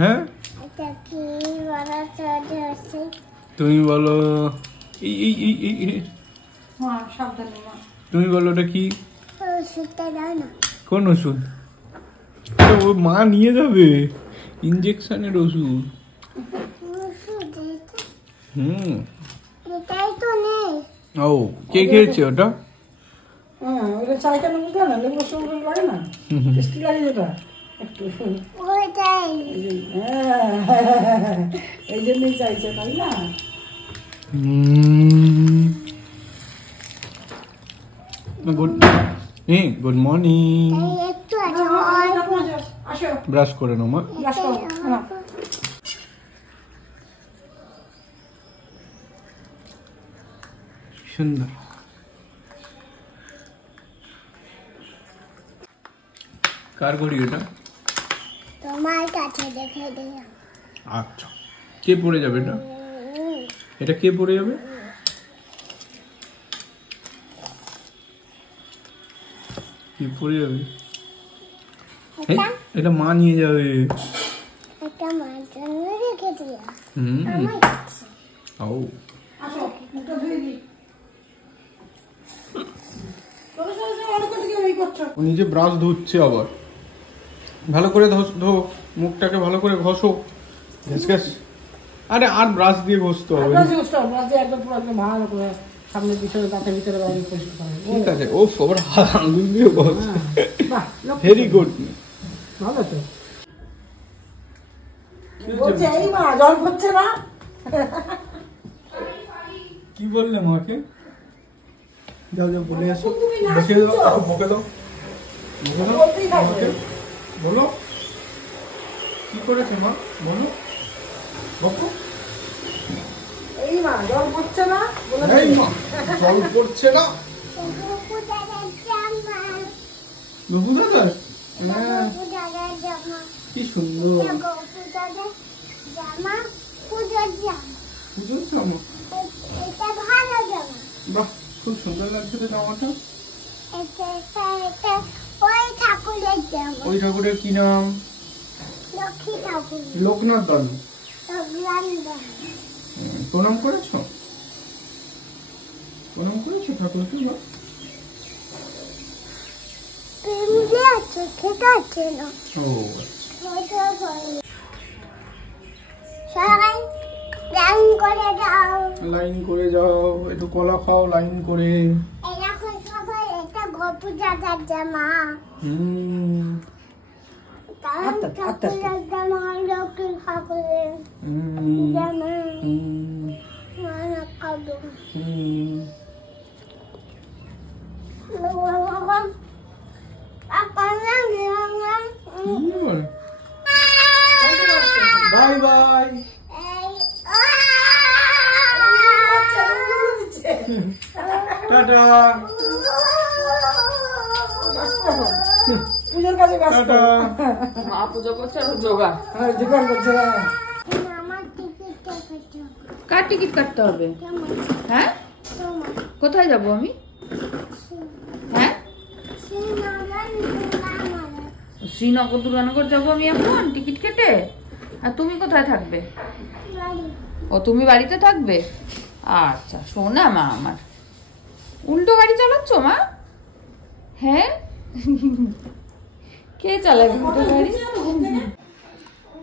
হ্যাঁ তুমি বলো তুমি বলো ওটা কি কোন ওষুধ? ও মা নিয়ে যাবে ইনজেকশনের ওষুধ। ও কে খেয়েছে ওটা? এই জন্যই চাইছে তাই না? Good morning. ব্রাশ করে নাও মা। সুন্দর। কার করি এটা? তোমার কাছে দেখে দিলাম। আচ্ছা, কে পড়ে যাবে এটা? এটা কে পড়ে যাবে? কে পড়ে যাবে? এটা মা নিয়ে যাবে। এটা মার জন্য রেখে দিলাম। আমার কাছে। ও আসো, মুখটা ধুয়ে দি। ও নিজে ব্রাশ ধুচ্ছে আবার। ভালো করে ধো, মুখটাকে ভালো করে ঘষো। ঘেস। আরে আর ব্রাশ দিয়ে ঘষতে হবে। ব্রাশ দিয়ে একদম পুরো একদম ভালো করে সামনে পিছনে দাঁতের ভিতরে বাইরে পরিষ্কার করে। ঠিক আছে। ও সবার আঙুল দিয়ে ঘষ। বাহ, ভেরি গুড। ভালো তো। বলছে এই মা জল পড়ছে না? কি বললে মাকে? যাও বলে আসো। বকে দাও। বলো কি করেছে মা? বলো বকো। এই মা জল পড়ছে না? এই মা জল পড়ছে না? বাবু দাদা কি সুন্দর পুজোর জামা। বাহ, খুব সুন্দর লাগছে তো জামাটা। ওই ঠাকুরের কি নাম? লোকনাথ দাদু। প্রণাম করেছো? প্রণাম করেছো ঠাকুরকে? লাইন করে যাও, একটু কলা খাও লাইন করে। জামা বাই বাই। টাটা। পুজোর কাছে ব্যস্ত। মা পুজো করছে আর জোগাড় করছে। কার টিকিট কাটতে হবে? হ্যাঁ, কোথায় যাবো আমি? হ্যাঁ, শ্রীনগর দুর্গানগর যাবো আমি এখন টিকিট কেটে। আর তুমি কোথায় থাকবে? ও তুমি বাড়িতে থাকবে? আচ্ছা শোনা মা, আমার উল্টো গাড়ি চালাচ্ছ মা? হ্যাঁ, কে চালাবে উল্টো গাড়ি?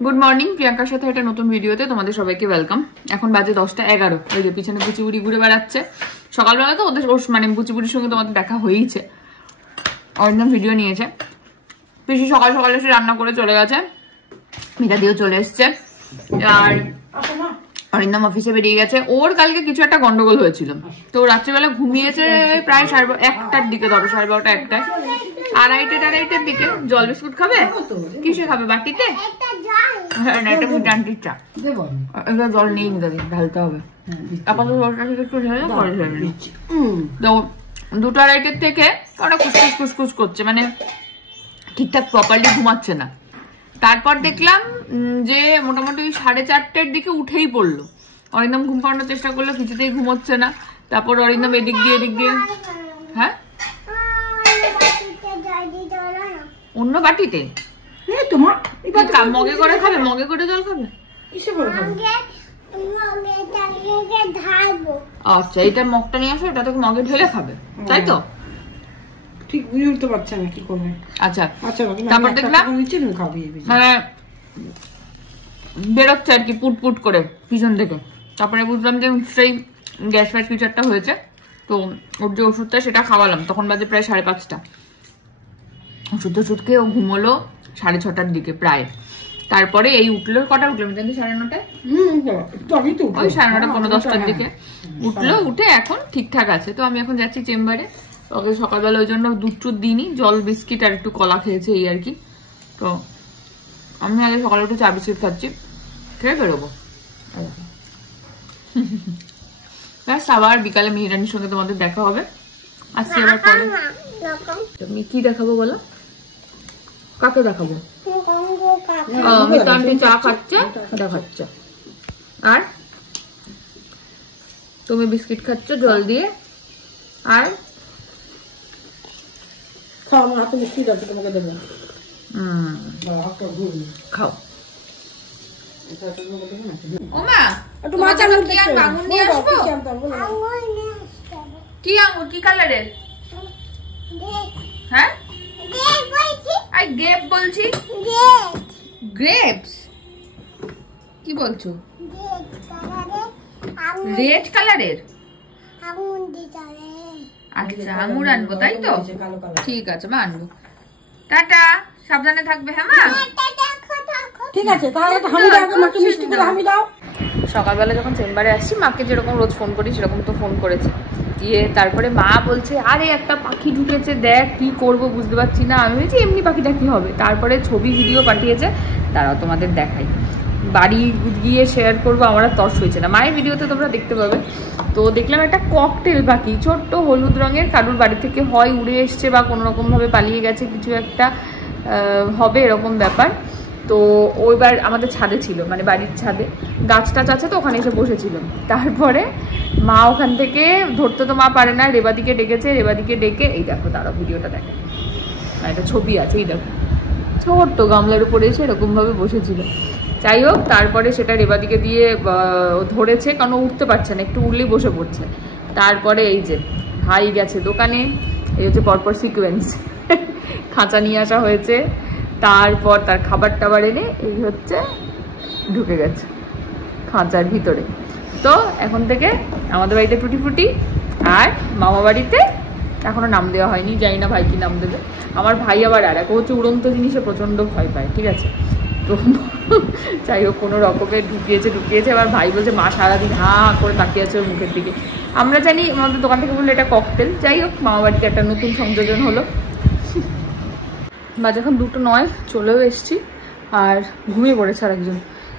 গুড মর্নিং, প্রিয়াঙ্কার সাথে একটা নতুন ভিডিওতে তোমাদের সবাইকে ওয়েলকাম। এখন বাজে 10:11। ওই যে পিছনে বুচিবুড়ি ঘুরে বেড়াচ্ছে। সকালবেলা তো ওদের মানে বুচিবুড়ির সঙ্গে তোমাদের দেখা হয়েইছে, অরিন্দম ভিডিও নিয়েছে। পিসি সকাল সকালে এসে রান্না করে চলে গেছে, মিতা দিয়েও চলে এসছে। আর অরিন্দম অফিসে বেরিয়ে গেছে। ওর কালকে কিছু একটা গন্ডগোল হয়েছিল, তো রাত্রিবেলা ঘুমিয়েছে প্রায় 1টার দিকে, ধরো 12:30 1টায়। 2:30-2:30-এর দিকে জল বিস্কুট খাবে। কিসে খাবে? বাটিতে? ডান্টির চা। জল নিয়ে নিতে ঢালতে হবে। আপাতত জলটা একটু ঢেলে পরে ঢেলে নিচ্ছি। তো 2:30 থেকে ওরা কুসকুস করছে, মানে ঠিকঠাক প্রপারলি ঘুমাচ্ছে না। তারপর দেখলাম যে মোটামুটি 4:30-এর দিকে উঠেই পড়লো। অরিন্দম ঘুম পাড়ানোর চেষ্টা করলো, কিছুতেই ঘুমোচ্ছে না। তারপর অরিন্দম এদিক দিয়ে হ্যাঁ অন্য বাটিতে তো মা মগে করে খাবে, মগে করে জল খাবে, কিসে করে খাবে? আচ্ছা এটা মগটা নিয়ে আসো, এটা তোকে মগে ঢেলে খাবে, তাই তো? ঠিক বুঝে উঠতে পারছে না কি করবে। আচ্ছা আচ্ছা তারপর দেখলাম নিচে তুমি খাবে মানে বেরোচ্ছে আর কি পুট পুট করে পিছন থেকে। তারপরে বুঝলাম যে সেই গ্যাস ফ্যাস কিছু একটা হয়েছে, তো ওর যে ওষুধটা সেটা খাওয়ালাম, তখন বাজে প্রায় 5:30। ওষুধ খেয়ে ও ঘুমোলো 6:30টার দিকে প্রায়। তারপরে এই উঠলো, কটা উঠলো জানি 9:30টায়, ওই 9:30 9:10টার দিকে উঠলো। উঠে এখন ঠিকঠাক আছে। তো আমি এখন যাচ্ছি চেম্বারে। ওকে সকালবেলা ওই জন্য দুধ টুধ দিইনি, জল বিস্কিট আর একটু কলা খেয়েছে এই আর কি। তো আমি আগে সকালে একটু চা বিস্কিট খাচ্ছি, খেয়ে বেরোবো। ব্যাস আবার বিকালে মিহিরানির সঙ্গে তোমাদের দেখা হবে। আসছি আবার পরে। তুমি কি দেখাবো বলো? কাকে দেখাবো? মিতান্টি চা খাচ্ছে দেখাচ্ছে, আর তুমি বিস্কিট খাচ্ছ জল দিয়ে, আর খাও আমার হাতে মিষ্টি আছে তোমাকে দেবো। খাও। ওমা একটু মাছ আলু কি আর আঙুর নিয়ে আসবো? কি আঙুর, কি কালারের? হ্যাঁ আই গ্রেপ বলছি। গ্রেপস কি বলছো? রেড কালারের? আচ্ছা আঙুর আনবো তাই তো, ঠিক আছে মা আনবো। টাটা, সাবধানে থাকবে। হ্যাঁ মা ঠিক আছে, তাহলে হামি দাও, মাকে মিষ্টি করে হামি দাও। সকালবেলা যখন চেম্বারে আসছি মাকে যেরকম রোজ ফোন করি সেরকম তো ফোন করেছে। দিয়ে তারপরে মা বলছে আরে একটা পাখি ঢুকেছে দেখ, কি করব বুঝতে পারছি না। আমি বলছি এমনি পাখিটা কি হবে। তারপরে ছবি ভিডিও পাঠিয়েছে, তারাও তোমাদের দেখাই, বাড়ি গিয়ে শেয়ার করবো। আমার আর তর্স হয়েছে না, মায়ের ভিডিওতে তোমরা দেখতে পাবে। তো দেখলাম একটা ককটেল পাখি, ছোট্ট হলুদ রঙের, কারোর বাড়ি থেকে হয় উড়ে এসছে বা কোনো রকম ভাবে পালিয়ে গেছে, কিছু একটা হবে এরকম ব্যাপার। তো ওইবার আমাদের ছাদে ছিল, মানে বাড়ির ছাদে গাছটা আছে, তো ওখানে এসে বসেছিল। তারপরে মা ওখান থেকে ধরতে তো মা পারে না, রেবাদিকে ডেকেছে, রেবাদিকে ডেকে এই দেখো তারা ভিডিওটা দেখে, একটা ছবি আছে, এই দেখো ছোট্ট গামলার উপরে এসে এরকম ভাবে বসেছিল। যাই হোক তারপরে সেটা রেবাদিকে দিয়ে ধরেছে, কারণ উঠতে পারছে না, একটু উঠলেই বসে পড়ছে। তারপরে এই যে ভাই গেছে দোকানে, এই হচ্ছে পরপর সিকোয়েন্স, খাঁচা নিয়ে আসা হয়েছে, তারপর তার খাবার টাবার এনে এই হচ্ছে ঢুকে গেছে খাঁচার ভিতরে। তো এখন থেকে আমাদের বাড়িতে টুটি ফুটি, আর মামা বাড়িতে এখনো নাম দেওয়া হয়নি, জানি না ভাই কি নাম দেবে। আমার ভাই আবার আর এক হচ্ছে উড়ন্ত জিনিসে প্রচন্ড ভয় পায়, ঠিক আছে। তো যাই হোক কোনো রকমে ঢুকিয়েছে। আবার ভাই বলছে মা সারাদিন হা করে তাকিয়ে আছে ওর মুখের দিকে। আমরা জানি আমাদের দোকান থেকে বললো এটা ককটেল। যাই হোক মামা বাড়িতে একটা নতুন সংযোজন হলো। বাজে এখন 2:09, চলেও এসছি, আর ঘুমিয়ে পড়েছে আর একজন।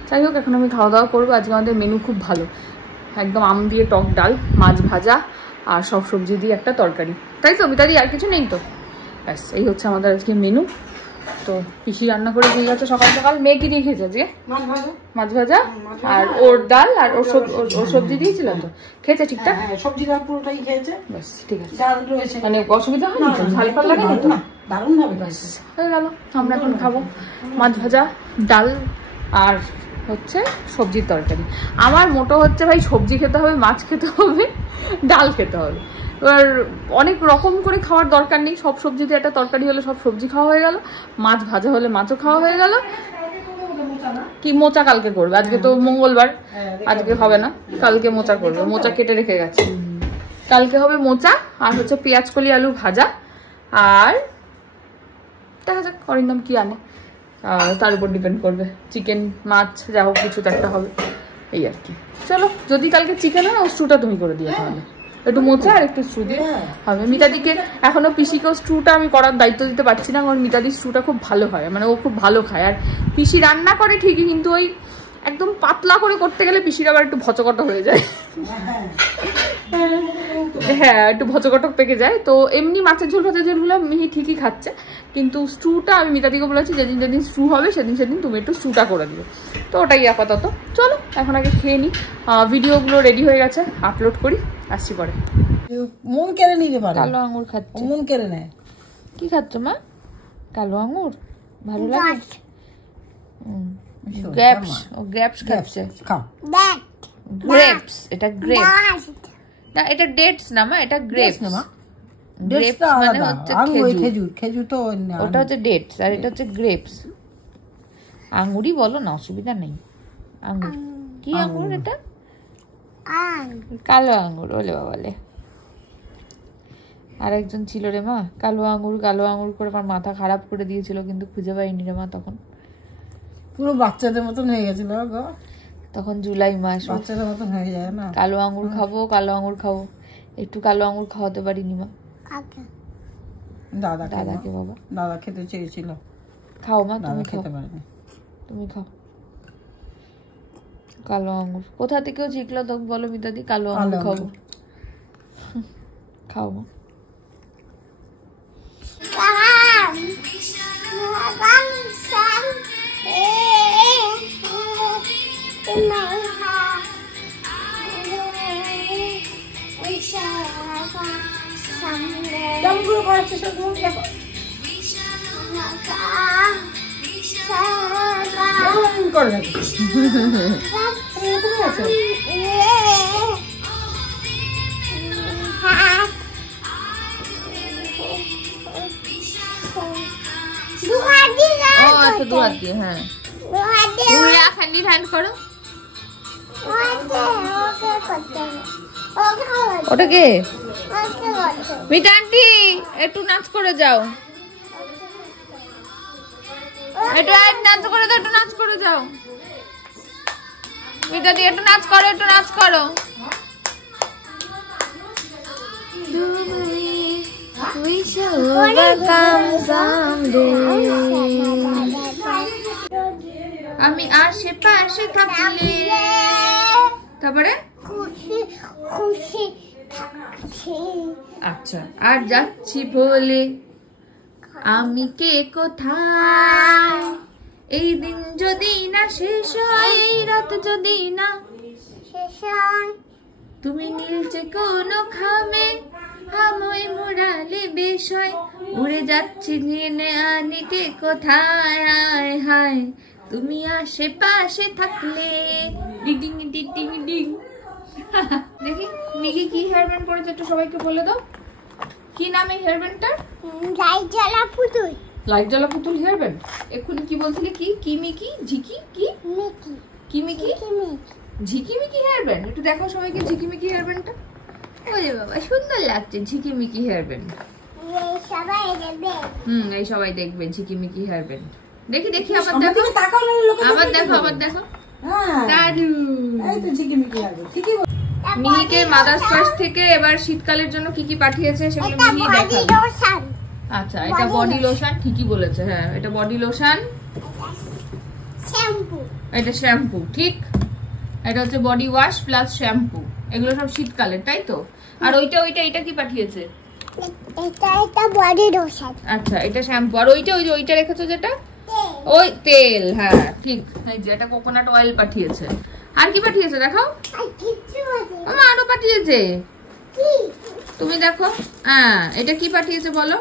যাই হোক এখন আমি খাওয়া দাওয়া করবো। আজকে আমাদের মেনু খুব ভালো, একদম আম দিয়ে টক ডাল, মাছ ভাজা আর সব সবজি দিয়ে একটা তরকারি, তাই তো মিতাদি? আর কিছু নেই তো? ব্যাস এই হচ্ছে আমাদের আজকে মেনু। তো পিসি রান্না করে দিয়ে গেছে সকাল সকাল। মেয়ে কি দিয়ে খেয়েছে আজকে? মাছ ভাজা আর ওর ডাল আর ওর সবজি দিয়েছিল তো, খেয়েছে ঠিকঠাক? সবজি ডাল পুরোটাই খেয়েছে। ব্যাস ঠিক আছে, ডাল রয়েছে, মানে অসুবিধা হয়নি তো? ঝাল ফাল লাগে না তো? দারুণ হবে। ব্যাস হয়ে গেল। আমরা এখন খাবো মাছ ভাজা, ডাল আর হচ্ছে সবজির তরকারি। আমার মোটো হচ্ছে ভাই সবজি খেতে হবে, মাছ খেতে হবে, ডাল খেতে হবে। এবার অনেক রকম করে খাওয়ার দরকার নেই, সব সবজিতে একটা তরকারি হলে সব সবজি খাওয়া হয়ে গেল, মাছ ভাজা হলে মাছও খাওয়া হয়ে গেল। কি মোচা কালকে করবে, আজকে তো মঙ্গলবার, আজকে হবে না, কালকে মোচা করবে। মোচা কেটে রেখে গেছে, কালকে হবে মোচা। আর হচ্ছে পেঁয়াজ কলি আলু ভাজা, আর দেখা যাক অরিন্দম কি আনে, তার উপর ডিপেন্ড করবে। চিকেন মাছ যা হোক কিছু তো একটা হবে, এই আর কি। চলো, যদি কালকে চিকেন হয় না, স্টুটা তুমি করে দিও তাহলে, একটু মোচা আর একটু স্টু দিয়ে হবে। মিতাদিকে এখনো পিসিকেও স্টুটা আমি করার দায়িত্ব দিতে পারছি না, কারণ মিতাদির স্টুটা খুব ভালো হয়, মানে ও খুব ভালো খায়। আর পিসি রান্না করে ঠিকই, কিন্তু ওই একদম পাতলা করে করতে গেলে পিসির আবার একটু ভচকটা হয়ে যায়। হ্যাঁ একটু ভচকটক পেকে যায়। তো এমনি মাছের ঝোল ভাতের ঝোলগুলো মিহি ঠিকই খাচ্ছে, কিন্তু স্টুটা আমি মিতাদিকে বলেছি যেদিন যেদিন স্টু হবে সেদিন সেদিন তুমি একটু স্টুটা করে দিও। তো ওটাই আপাতত। চলো এখন আগে খেয়ে নিই, ভিডিওগুলো রেডি হয়ে গেছে, আপলোড করি, আসছি পরে। মন কেড়ে নিতে পারে। কালো আঙুর খাচ্ছে, মন কেড়ে নেয়। কি খাচ্ছ মা? কালো আঙুর ভালো লাগে? গ্রেপস, ও গ্রেপস খাচ্ছে। খাও। That. গ্রেপস, এটা গ্রেপ That. না, এটা ডেটস না মা, এটা গ্রেপস। না মা। গ্রেপস ডেটসটা মানে আলাদা। হচ্ছে আঙুর, খেজুর। খেজুর, খেজুর তো না। ওটা হচ্ছে ডেটস আর এটা হচ্ছে গ্রেপস। আঙ্গুরই বলো না, অসুবিধা নেই। আঙ্গুর কি আঙ্গুর এটা? কালো আঙ্গুর। ওলে বাবালে, আরেকজন ছিল রে মা কালো আঙ্গুর কালো আঙ্গুর করে আমার মাথা খারাপ করে দিয়েছিল, কিন্তু খুঁজে পাইনি রে মা তখন। পুরো বাচ্চাদের মতন হয়ে গেছিল গো। তখন জুলাই মাস, বাচ্চাদের মতন হয়ে যায় না। কালো আঙ্গুর খাবো কালো আঙ্গুর খাবো, একটু কালো আঙ্গুর খাওয়াতে পারিনি মা দাদাকে। বাবা দাদা খেতে চেয়েছিল, খাও মা, দাদা তুমি খাও, খেতে পারেনি। তুমি খাও কালো আঙ্গুর। কোথা থেকেও শিখলো তো বলো মিতাদি? কালো আঙ্গুর খাবো। খাও মা। কেমন করে করাচ্ছে সব তুমি দেখো। কেমন করে দেখো। তুমি আছো। ও আচ্ছা, দু হাত দিয়ে, হ্যাঁ। রাখ হ্যান্ড করো। ওটা কে? মিতা আন্টি একটু নাচ করে যাও, একটু নাচ করে দাও, একটু নাচ করে যাও। মিতা দি একটু নাচ করো, একটু নাচ করো। We shall overcome someday. আমি আশেপাশে থাকলে, তারপরে খুশি খুশি থাকছি। আচ্ছা, আর যাচ্ছি বলে আমি কে কোথায়, এই দিন যদি না শেষ হয়, এই রাত যদি না শেষ হয়, তুমি নীলচে কোনো খামে হাময় মোড়ালে বেশ হয়, উড়ে যাচ্ছি জেনে আনিতে কোথায়, আয় হায় তুমি আশেপাশে থাকলে। Ding ding ding ding ding. দেখি মিকি কি হেয়ার ব্যান্ড পরেছে, একটু সবাইকে বলে দাও। কি নাম এই হেয়ার ব্যান্ডটার? লাইট জ্বালা পুতুল। লাইট জ্বালা পুতুল হেয়ার ব্যান্ড। এক্ষুনি কি বলছিলে? কি কিমিকি ঝিকি কি মিকি কিমিকি মিকি ঝিকিমিকি হেয়ার ব্যান্ড। একটু দেখো সবাইকে ঝিকিমিকি হেয়ার ব্যান্ডটা। ওরে বাবা সুন্দর লাগছে ঝিকিমিকি হেয়ার ব্যান্ড। এই সবাই দেখবে। এই সবাই দেখবে ঝিকিমিকি হেয়ার ব্যান্ড। দেখি দেখি আবার সামনে দেখো, দিকে তাকাও না, লোকে আবার দেখবে দেখো, তো। আবার দেখো। হ্যাঁ, দারু এই তো ঝিকিমিকি লাগবে, ঠিকই বল। মিহিকে মাদার্স ফার্স্ট থেকে এবার শীতকালের জন্য কি কি পাঠিয়েছে সেগুলো এটা মিহি বডি দেখাবে। লোশন। আচ্ছা, এটা বডি লোশন, ঠিকই বলেছে। হ্যাঁ, এটা বডি লোশন, শ্যাম্পু। এটা শ্যাম্পু, ঠিক। এটা হচ্ছে বডি ওয়াশ প্লাস শ্যাম্পু, এগুলো সব শীতকালের, তাই তো? আর ওইটা এটা কি পাঠিয়েছে? এটা বডি লোশন। আচ্ছা, এটা শ্যাম্পু। আর ওইটা ওই যে ওইটা রেখেছো যেটা, ওই তেল। হ্যাঁ ঠিক, এই যে এটা কোকোনাট অয়েল পাঠিয়েছে। আর কি পাঠিয়েছে দেখাও? আর কিছু আছে আমার আরো পাঠিয়েছে, কি? তুমি দেখো। হ্যাঁ, এটা কি পাঠিয়েছে বলো,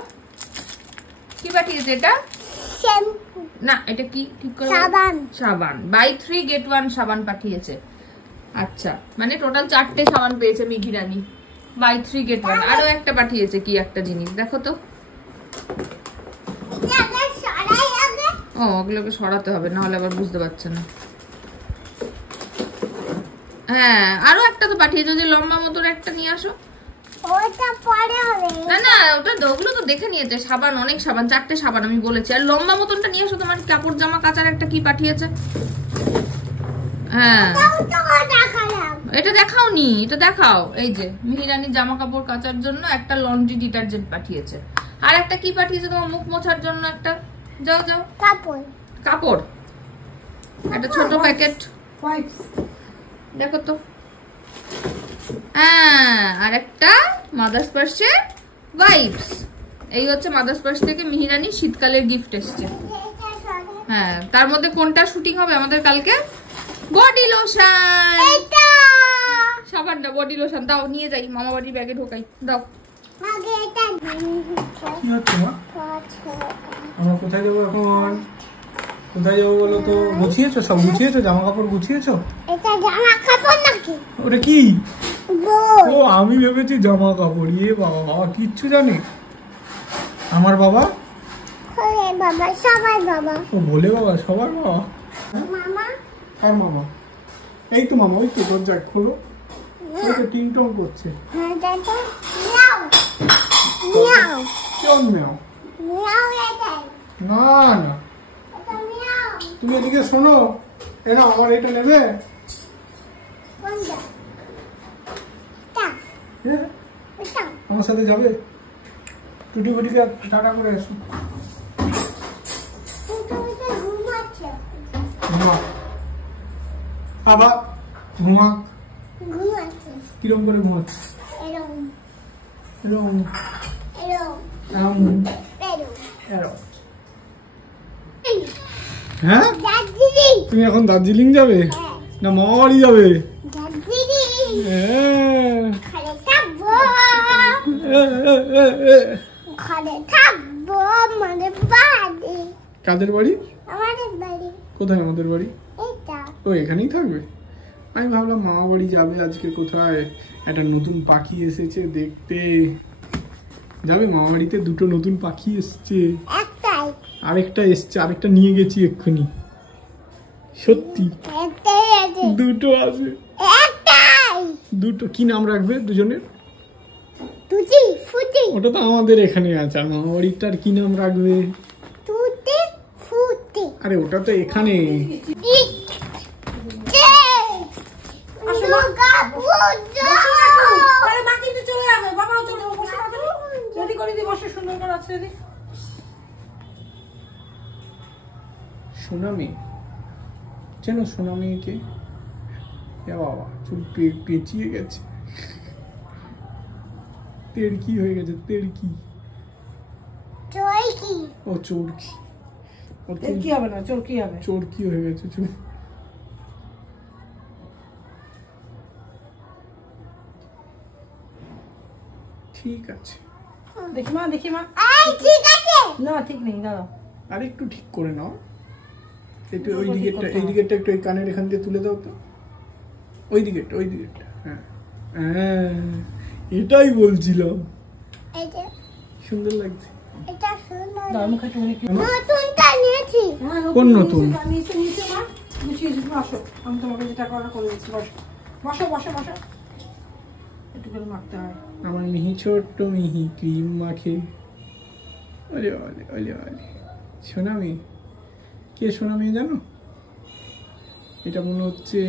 কি পাঠিয়েছে এটা? শ্যাম্পু। না, এটা কি ঠিক করে? সাবান। সাবান, বাই 3 get 1 সাবান পাঠিয়েছে। আচ্ছা, মানে টোটাল 4টে সাবান পেয়েছে মিঘি রানী, বাই 3 get 1। আরো একটা পাঠিয়েছে, কি একটা জিনিস দেখো তো। এটা সরাই আগে। ও, ওগুলোকে সরাতে হবে, না হলে আবার বুঝতে পারছে না। হ্যাঁ, আরো একটা তো পাঠিয়েছে, যে লম্বা মতন একটা নিয়ে আসো। ওটা পরে হবে। না না, ওটা ওগুলো তো দেখে নিয়েছে। সাবান, অনেক সাবান, 4টে সাবান আমি বলেছি। আর লম্বা মতনটা নিয়ে আসো। তোমার কাপড় জামা কাচার একটা কি পাঠিয়েছে? হ্যাঁ, এটা দেখাওনি, এটা দেখাও। এই যে মিহিরানির জামা কাপড় কাচার জন্য একটা লন্ড্রি ডিটারজেন্ট পাঠিয়েছে। আর একটা কি পাঠিয়েছে তোমার মুখ মোছার জন্য একটা, যাও যাও, কাপড়। কাপড়, একটা ছোট প্যাকেট, ওয়াইপস। দেখো তো। হ্যাঁ, আর একটা মাদার্স পার্সে ওয়াইপস। এই হচ্ছে মাদার্স পার্স থেকে মিহিরানি শীতকালের গিফট এসছে। হ্যাঁ, তার মধ্যে কোনটা শুটিং হবে আমাদের কালকে? Body lotion. এটা সাবানটা বডি লোশন দাও, নিয়ে যাই মামা বাড়ির ব্যাগে ঢোকাই, দাও। আগে এটা কি হচ্ছে মা? আমরা কোথায় যাবো এখন? কোথায় যাবো বলো তো? গুছিয়েছো সব? গুছিয়েছো? জামা কাপড় গুছিয়েছো? এটা জামা কাপড় নাকি? ওটা কি? বই। ও আমি ভেবেছি জামা কাপড়। ইয়ে বাবা, বাবা কিচ্ছু জানে? আমার বাবা? ওরে বাবা, সবাই বাবা। ও বলে বাবা, সবার বাবা। মামা, আর মামা? এই তো মামা, ওই তো দরজা খোলো। ওই তো টিং টং করছে। হ্যাঁ দাদা, মিয়াও মিয়াও কেমন মেও? মিয়াও এটাই, না না, এটা মিয়াও। তুমি এদিকে শোনো। এ না, আমার এটা নেবে? কোনটা? এটা হ্যাঁ, এটা আমার সাথে যাবে? টুটি ফুটিকে টাটা করে আসো। তুমি ঘুমাচ্ছে। ঘুমা বাবা, ঘুমা। ঘুমাচ্ছে কিরম করে ঘুমাচ্ছে? এরকম এরকম এরকম এরকম এরকম। এরকম। হ্যাঁ, দার্জিলিং। তুমি এখন দার্জিলিং যাবে হ্যাঁ, না মামা বাড়ি যাবে? দার্জিলিং। হ্যাঁ। ঘরে থাকবো, এ, এ, এ, এ। ঘরে থাকবো, আমাদের বাড়ি। কাদের বাড়ি? আমাদের বাড়ি কোথায় আমাদের বাড়ি? এটা। ও এখানেই থাকবে? আমি ভাবলাম মামা বাড়ি যাবে আজকে। কোথায় একটা নতুন পাখি এসেছে দেখতে যাবে মামা বাড়িতে। দুটো নতুন পাখি এসছে। একটাই আরেকটা এসছে, আরেকটা নিয়ে গেছি এক্ষুনি। সত্যি একটাই আছে, দুটো আছে। একটাই। দুটো কি নাম রাখবে দুজনের? তুতি ফুটি, ওটা তো আমাদের এখানে আছে। আর মামা বাড়িটার কি নাম রাখবে? তুতি ফুটি। আরে ওটা তো এখানে। দুর্গা পূজা। তাহলে বাকিতে চলে যাবে, বাবাও চলে যাবে। বসে থাকো, রেডি করে দি, বসে সুন্দর করে আছে রেডি। সোনামি, চেনো সোনামিকে? এ বাবা, চুল পেঁচিয়ে গেছে। তেড়কি হয়ে গেছে, তেড়কি। চরকি, ও চোরকি। ও এর কি হবে না, চোর কি হবে? চোরকি হয়ে গেছে চুল। ঠিক আছে, দেখি মা, দেখি মা। এই ঠিক আছে। না ঠিক নেই, দাঁড়াও। আর একটু ঠিক করে নাও। একটু ওই দিকেরটা, এই দিকেরটা একটু এই কানের এখান দিয়ে তুলে দাও তো। ওই দিকেরটা, ওই দিকেরটা। হ্যাঁ হ্যাঁ, এটাই বলছিলাম। এটা সুন্দর লাগছে। এটা সুন্দর। দাও মুখে একটু কি। নতুনটা নিয়েছি। হ্যাঁ, কোন নতুন? নিচে নিচে মা, গুছিয়ে বসো। আমি তোমাকে যেটা করা করে দিচ্ছি, বসো বসো বসো বসো। একটু করে মাখতে হয়। আমার মিহি, ছোট্ট মিহি ক্রিম মাখে। ওলে ওলে ওলে ওলে। সোনামি, কে সোনামি জানো? এটা মনে হচ্ছে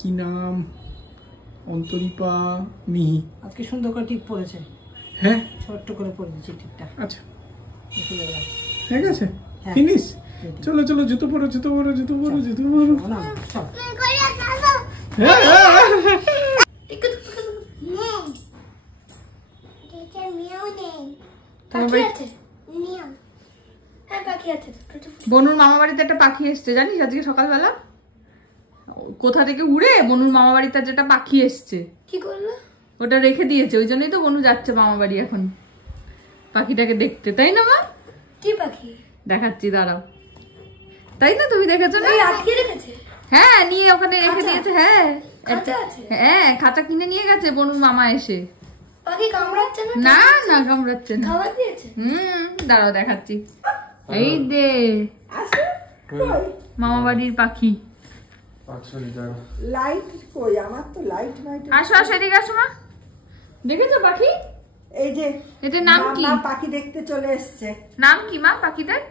কি নাম, অন্তরীপা মিহি। আজকে সুন্দর করে টিপ পড়েছে, হ্যাঁ ছোট্ট করে পরে দিচ্ছি টিপটা। আচ্ছা, দেখে যাবে। হয়ে গেছে, হ্যাঁ। ফিনিশ। চলো চলো, জুতো পরো, জুতো পরো, জুতো পরো, জুতো পরো। না, চল। তুমি করে দাও। হ্যাঁ, হ্যাঁ, হ্যাঁ। নে। এটা মিয়াও নেই। তোমার বাড়ি মিয়াও। হ্যাঁ বাকি আছে। বনুর মামা বাড়িতে একটা পাখি এসছে, জানিস? আজকে সকালবেলা কোথা থেকে উড়ে বনুর মামা বাড়িতে যেটা পাখি এসছে। কি করলো? ওটা রেখে দিয়েছে, ওই জন্যই তো বনু যাচ্ছে মামা বাড়ি এখন পাখিটাকে দেখতে, তাই না মা? কি পাখি? দেখাচ্ছি, দাঁড়াও। তাই না, তুমি দেখেছো না? আটকে রেখেছে। হ্যাঁ, নিয়ে ওখানে রেখে দিয়েছে। হ্যাঁ খাঁচা আছে? হ্যাঁ, খাঁচা কিনে নিয়ে গেছে বনুর মামা এসে। পাখি কামড়াচ্ছে না? না না, কামড়াচ্ছে না। খাবার দিয়েছে? দাঁড়াও দেখাচ্ছি। এই দে মামা বাড়ির পাখি। লাইট কই? আমার তো লাইট মাইট। আসো আসো, এদিকে আসো মা। দেখেছো পাখি? এই যে এদের নাম কি? মা পাখি দেখতে চলে এসেছে। নাম কি মা পাখিদের?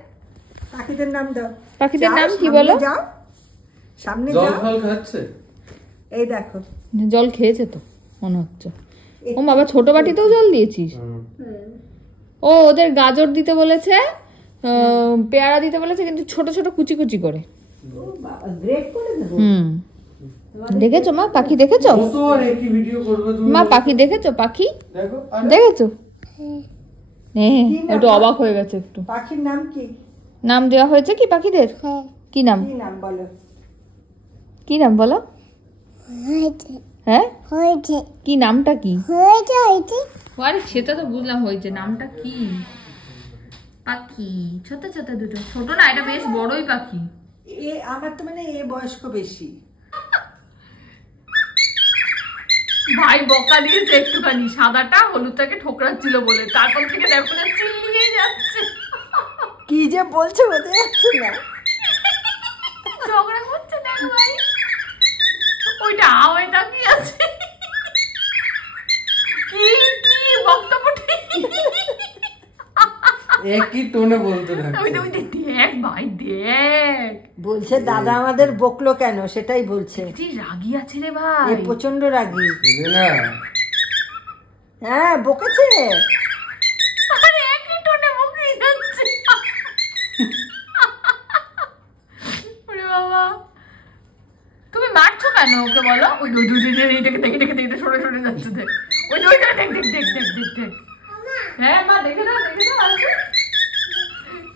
পাখিদের নাম দাও। পাখিদের যাও, নাম কি সামনে বলো? যাও, সামনে জল যাও। ফল খাচ্ছে? এই দেখো, জল খেয়েছে তো মনে হচ্ছে। ও বাবা, ছোট বাটিতেও জল দিয়েছিস? ও ওদের গাজর দিতে বলেছে, পেয়ারা দিতে বলেছে, কিন্তু ছোট ছোট কুচি কুচি করে। গ্রেট করে দেবো। দেখেছো মা পাখি? দেখেছো কত আর একই ভিডিও করবে তুমি? মা পাখি দেখেছো? পাখি দেখো, আরে দেখেছো? হ্যাঁ, একটু অবাক হয়ে গেছে একটু। পাখির নাম কি? নাম দেওয়া হয়েছে কি পাখিদের? কি নাম? কি নাম বলো? কি নাম বলো? হয়েছে হ্যাঁ, হয়েছে কি নামটা কি? হয়েছে হয়েছে। আরে সেটা তো বুঝলাম, হয়েছে, নামটা কি? পাখি ছোট ছোট দুটো, ছোট না এটা বেশ বড়ই পাখি। আমার তো মানে এ বয়স্ক বেশি। ভাই বকা দিয়েছে একটুখানি, সাদাটা হলুদটাকে ঠোকরাচ্ছিল বলে, তারপর থেকে দেখো না চিল্লিয়ে যাচ্ছে। কি যে বলছে বোঝা যাচ্ছে না, ঝগড়া করছে দেখো ভাই, ওইটা আমায় তাকিয়ে আছে। কি কি বক্তব্য একই টোনে বলতে থাকে। দেখ ভাই দেখ, বলছে দাদা আমাদের বকলো কেন সেটাই বলছে। কি রাগি আছে রে ভাই, এ প্রচন্ড রাগী। না হ্যাঁ বকেছে, আরে একই টোনে বকেই যাচ্ছে। ওরে বাবা, তুমি মারছো কেন ওকে বলো? ওই দেখে দেখে দেখে দেখে সরে সরে যাচ্ছে, দেখ ওই দেখ দেখ দেখ দেখ দেখ দেখ দেখ। হ্যাঁ মা দেখে দাও আছে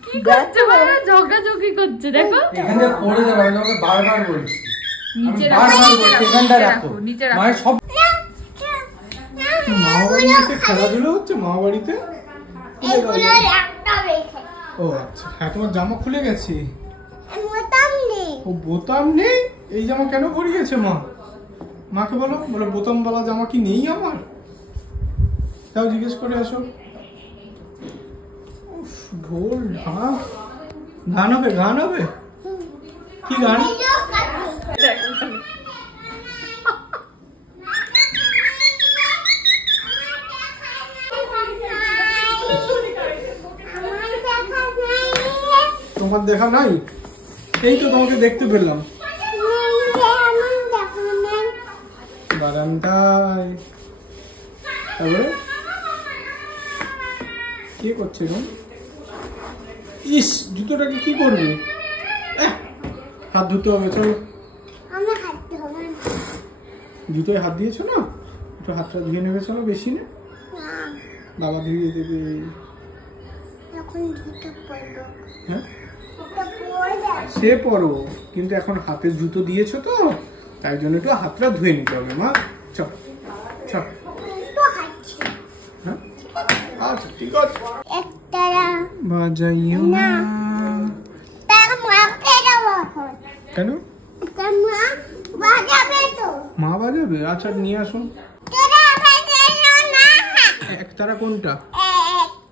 কি করছে বাবা, ঝগড়াঝগড়ি করছে দেখো। এখানে পড়ে যাবে, আমি তোমাকে বারবার বলছি নিচে এখানটা রাখো, নিচে রাখো। মায়ের সব মামা বাড়ি এসে খেলাধুলো হচ্ছে মামা বাড়িতে। এগুলো একটা রেখে ও আচ্ছা, হ্যাঁ তোমার জামা খুলে গেছে। বোতাম নেই। ও বোতাম নেই, এই জামা কেন পরে গেছে মা? মাকে বলো, বলো বোতামওয়ালা জামা কি নেই আমার? তাও জিজ্ঞেস করে আসো। উফ, ঢোল ঢাক, গান হবে গান হবে। কি গান? তোমার দেখা নাই? এই তো তোমাকে দেখতে পেলাম বারান্দায়। তারপরে কি করছে এখন? ইস, জুতোটাকে কি করবে? হাত ধুতে হবে, চলো। আমার হাতে হবে না। জুতোয় হাত দিয়েছো না, একটু হাতটা ধুয়ে নেবে, চলো। বেশি না, বাবা ধুয়ে দেবে। এখন জুতো পরবো। হ্যাঁ জুতো পরে যাবে। সে পরো, কিন্তু এখন হাতে জুতো দিয়েছো তো, তাই জন্য একটু হাতটা ধুয়ে নিতে হবে মা। চল চল। তো হাঁটছি। হ্যাঁ আচ্ছা ঠিক আছে। একটারা বাজাইও না। তার মাকে যাবো এখন। কেন? তার মা বাজাবে তো। মা বাজাবে? আচ্ছা নিয়ে আসুন। তোরা বাজাইও না। এক তারা কোনটা?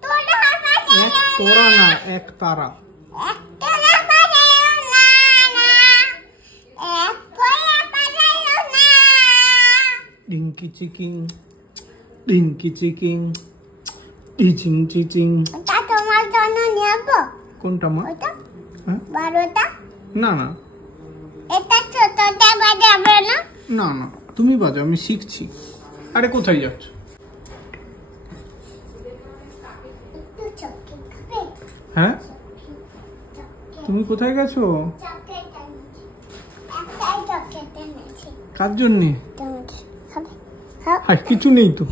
তোরা বাজাইও এক তোরা না, এক তারা। তোরা বাজাইও না না। তোরা বাজাইও না। ডিঙ্কি চিকিং ডিঙ্কি চিকিং টিচিং চিচিং। তা তোমার জন্য নেব। কোনটা মা? ওটা হ্যাঁ? বড়টা। না না এটা ছোটটা বাজাবে না। না না, তুমি বাজাও, আমি শিখছি। আরে কোথায় যাচ্ছ? একটু চকলেট খাবে? হ্যাঁ, তুমি কোথায় গেছো? চকলেট এনেছি। একটাই চকলেট এনেছি। কার জন্যে? তোমাকে খাবে? খাও। হ্যাঁ, কিছু নেই তো।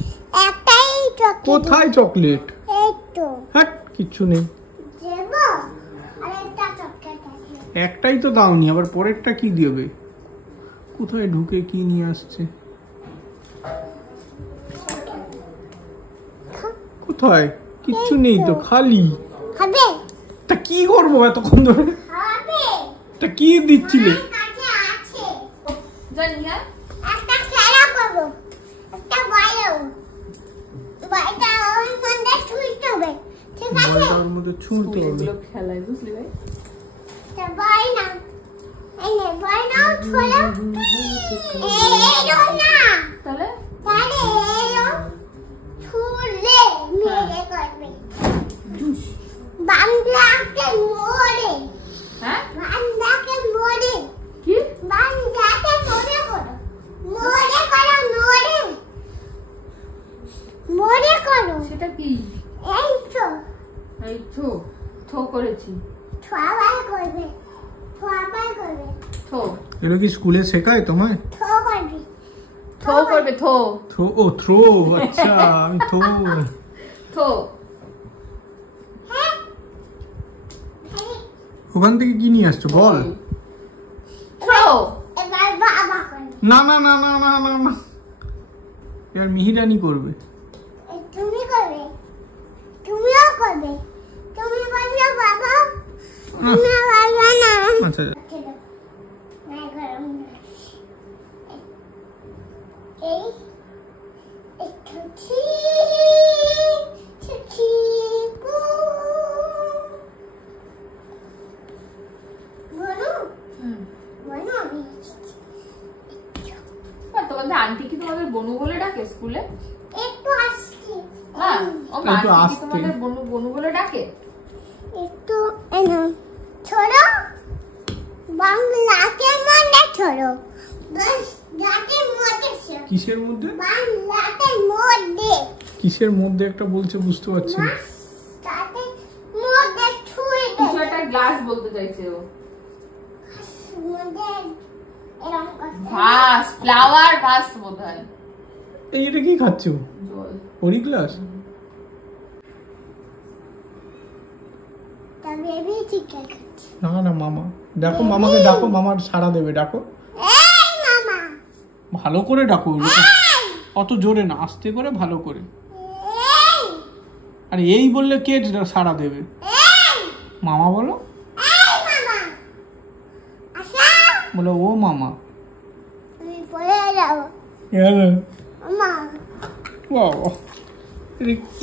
একটাই চকলেট। কোথায় চকলেট? এই তো। হ্যাঁ, কিছু নেই। দেব? আরেকটা চকলেট আছে। একটাই তো দাওনি, আবার পরেরটা কি দিবে? কোথায় ঢুকে কি নিয়ে আসছে? কোথায়? কিচ্ছু নেই তো, খালি। খাবে? তা কি করবো এতক্ষণ ধরে? খাবে? তা কি দিচ্ছিলে? আমার কাছে আছে। জানি হ্যাঁ একটা খেলা করবো। একটা বড়। বড়টা ওই মধ্যে ছুঁইতে হবে। ঠিক আছে? বলটার মধ্যে ছুঁড়তে হবে। এগুলো খেলায়, বুঝলি ভাই? তা বড় না। এই নে বড় নাও ছোড়ো। এলো না। তাহলে তাহলে এলো ছুঁড়লে মেরে করবে। বাংলাকে মোড়ে। হ্যাঁ বাংলাকে মোড়ে। কি বাংলাকে মোড়ে করো। মোড়ে করো মোড়ে। মোড়ে করো। সেটা কি? এই তো এই থো থো করেছি, ছোয়াবার করবে। ছোয়াবার করবে। থো এগুলো কি স্কুলে শেখায় তোমায়? থো করবে। থো করবে, থো থ্রো, ও থ্রো, আচ্ছা আমি থ্রো। থো। হ্যাঁ? ওখান থেকে কি নিয়ে আসছো বল? থ্রো। এবার বাবা করবে। না না না না না না না, এবার মিহিরানি করবে। তুমি করবে। তুমিও করবে। তুমি না বাবা না আচ্ছা এই একটু তোমাদের আন্টি কি তোমাদের বনু বলে ডাকে স্কুলে? একটু আসছি হ্যাঁ, ও মা একটু কি আস্তে। তোমাদের বনু বলে ডাকে? একটু ছোড়ো বাংলাতে মনে ছোড়ো বাংলাতে মধ্যে কিসের মধ্যে বাংলাতে মধ্যে কিসের মধ্যে একটা বলছে বুঝতে পারছি না। তাতে মধ্যে ছুঁয়ে কিছু একটা গ্লাস বলতে চাইছে ও। মধ্যে এরকম করতে ভাস, ফ্লাওয়ার ভাস বোধহয়। এটা কি খাচ্ছো? জল। ওরি গ্লাস? তা বেবি ঠিক আছে না না মামা, দেখো মামাকে ডাকো, মামার সাড়া দেবে, ডাকো এই মামা ভালো করে ডাকো, অত জোরে না, আস্তে করে ভালো করে। এই আর এই বললে কে সাড়া দেবে? এই মামা বলো, এই মামা আচ্ছা বলো ও মামা। আমি পড়ে যাব মা বাবা,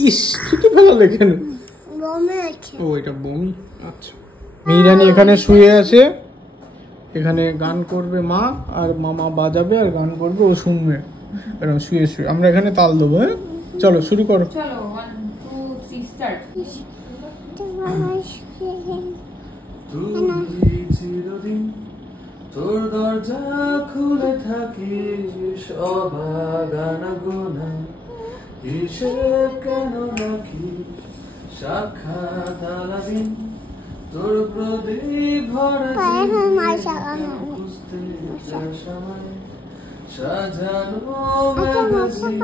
ইস কি ভালো লেখেন। বমে আছে ও এটা বমি। আচ্ছা, মিরানি এখানে শুয়ে আছে, এখানে গান করবে মা, আর মামা বাজাবে আর গান করবে, ও শুনবে এরকম শুয়ে শুয়ে। আমরা এখানে তাল দেবো। হ্যাঁ চলো শুরু করো। চলো 1 2 3 স্টার্ট। তুই চিরদিন তোর দরজা খুলে থাকিস, অভাগানা গোনা হিসেব কেন রাখিস, সাক্ষাৎ আলাদিন তোর প্রদীপ ভরা বুঝতে সময় সাজানো ম্যাগাজিন,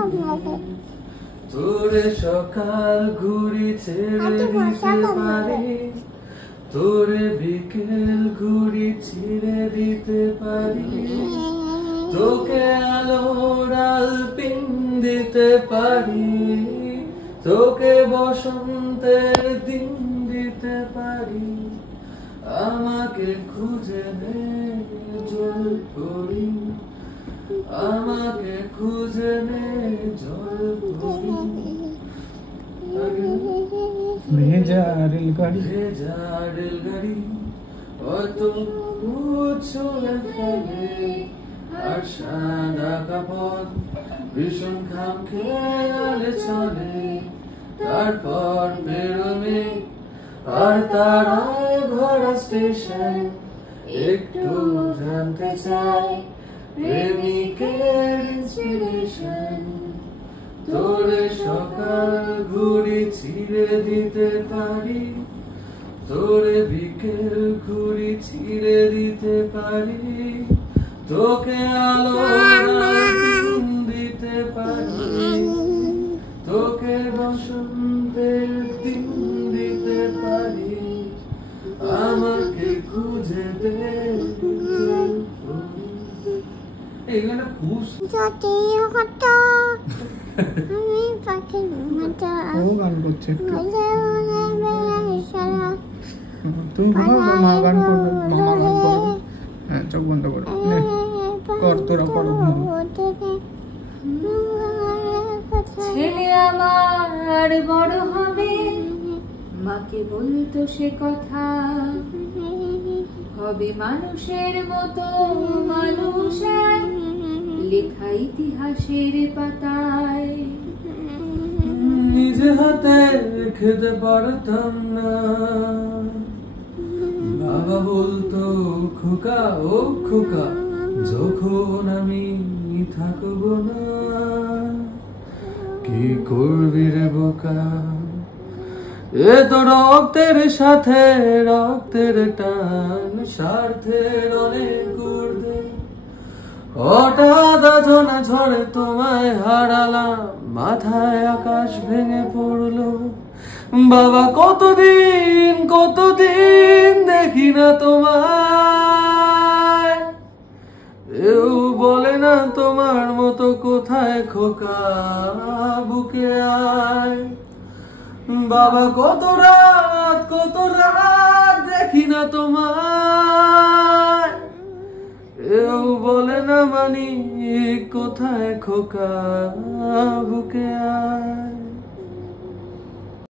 তোরে সকাল ঘুরি ছেড়ে দিতে পারি, তোরে বিকেল ঘুরি ছিঁড়ে দিতে পারি, তোকে আলোর আলপিন দিতে পারি, তোকে বসন্তের দিন দিতে পারি, আমাকে খুঁজে নে জল পড়ি, আমাকে খুঁজে নে জল পড়ি, ভেজা রেলগাড়ি ভেজা রেলগাড়ি অত ছুঁড়ে ফেলে, আর সাদা কাপড় ভীষণ খাম খেয়ালে চলে, তারপর বেরোবে আর তারায় ভরা স্টেশন, একটু জানতে চাই প্রেমিকের ইন্সপিরেশন, তোরে সকাল ঘুরি ছিঁড়ে দিতে পারি, তোরে বিকেল ঘুরি ছিঁড়ে দিতে পারি, তোকে আলোর আলপিন দিতে পারি, তোকে বসন্তের দিন দিতে পারি, আমাকে খুঁজে দে এইখানে খুশ যদি হতো আমি পাখি মতো ও গান করছে। মজা মনে বেড়াই সারা তুমি ঘুমাও, মা গান করবে, মামা গান করবে। হ্যাঁ চোখ বন্ধ করো, নে কর, তোরা করো, ঘুমাও। ছেলে আমার বড় হবে, মাকে বলতো সে কথা, হবে মানুষের মতো মানুষ এক, লেখা ইতিহাসের পাতায়। নিজে হাতে খেতে পারতাম না, বাবা বলতো খোকা ও খোকা, যখন আমি থাকবো না, কি করবি রে বোকা, এ তো রক্তের সাথে রক্তের টান, স্বার্থের অনেক ঊর্ধ্বে, হঠাৎ আজনা ঝড়ে তোমায় হারালাম, মাথায় আকাশ ভেঙে পড়লো, বাবা কতদিন দেখি না তোমায়, এও বলে না তোমার মতো কোথায় খোকা, বুকে আয়, বাবা কত রাত দেখি দেখি না তোমায়, এও বলে না মানি কোথায় খোকা বুকে আয়।